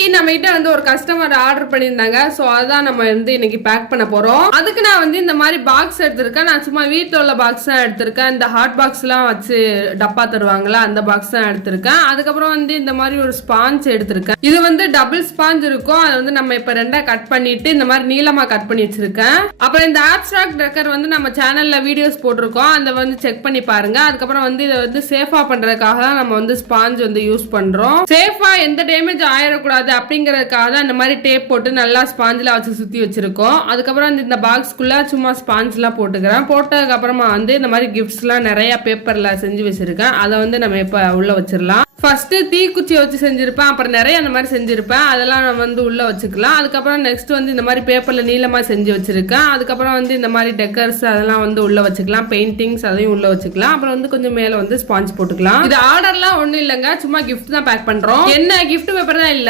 இன்னைக்கு நம்ம கிட்ட வந்து ஒரு கஸ்டமர் ஆர்டர் பண்ணியிருந்தாங்க. ஸோ அதான் நம்ம வந்து இன்னைக்கு பேக் பண்ண போறோம். அதுக்கு நான் வந்து இந்த மாதிரி பாக்ஸ் எடுத்திருக்கேன். நான் சும்மா வீட்டில் உள்ள பாக்ஸ் தான் எடுத்திருக்கேன். இந்த ஹாட் பாக்ஸ் எல்லாம் வச்சு டப்பா தருவாங்களா அந்த பாக்ஸ் தான் எடுத்திருக்கேன். அதுக்கப்புறம் வந்து இந்த மாதிரி ஒரு ஸ்பாஞ்ச் எடுத்திருக்கேன். இது வந்து டபுள் ஸ்பாஞ்ச் இருக்கும். அதை வந்து நம்ம இப்ப ரெண்டா கட் பண்ணிட்டு இந்த மாதிரி நீளமா கட் பண்ணி வச்சிருக்கேன். அப்புறம் இந்த ஆப்ஸ்ட்ராக்ட் ட்ரெக்கர் வந்து நம்ம சேனல்ல வீடியோஸ் போட்டிருக்கோம். அதை வந்து செக் பண்ணி பாருங்க. அதுக்கப்புறம் வந்து இதை வந்து சேஃபா பண்றதுக்காக தான் நம்ம வந்து ஸ்பாஞ்ச் வந்து யூஸ் பண்றோம். சேஃபா எந்த டேமேஜ் ஆயிடக்கூடாது அப்படிங்கறதுக்காக தான் இந்த மாதிரி டேப் போட்டு நல்லா ஸ்பாஞ்சில் வச்சு சுத்தி வச்சிருக்கோம். அதுக்கப்புறம் இந்த பாக்ஸ்க்குள்ள சும்மா ஸ்பாஞ்ச் எல்லாம் போட்டுக்கிறேன். போட்டதுக்கு அப்புறமா வந்து இந்த மாதிரி கிஃப்ட்ஸ் எல்லாம் நிறைய பேப்பர்ல செஞ்சு வச்சிருக்கேன். அதை வந்து நம்ம இப்ப உள்ள வச்சிடலாம். ஃபர்ஸ்ட் தீக்குச்சி வச்சு செஞ்சிருப்பேன். அப்புறம் நிறைய அந்த மாதிரி செஞ்சிருப்பேன். அதெல்லாம் நம்ம வந்து உள்ள வச்சுக்கலாம். அதுக்கப்புறம் நெக்ஸ்ட் வந்து இந்த மாதிரி பேப்பர்ல நீளமா செஞ்சு வச்சிருக்கேன். அதுக்கப்புறம் வந்து இந்த மாதிரி டெக்கர்ஸ் அதெல்லாம் வந்து உள்ள வச்சுக்கலாம். பெயிண்டிங்ஸ் அதையும் உள்ள வச்சுக்கலாம். அப்புறம் வந்து கொஞ்சம் மேல வந்து ஸ்பாஞ்ச் போட்டுக்கலாம். இது ஆர்டர்லாம் ஒண்ணும் இல்லைங்க, சும்மா கிஃப்ட் தான் பேக் பண்றோம். என்ன கிஃப்ட் பேப்பர் தான் இல்ல.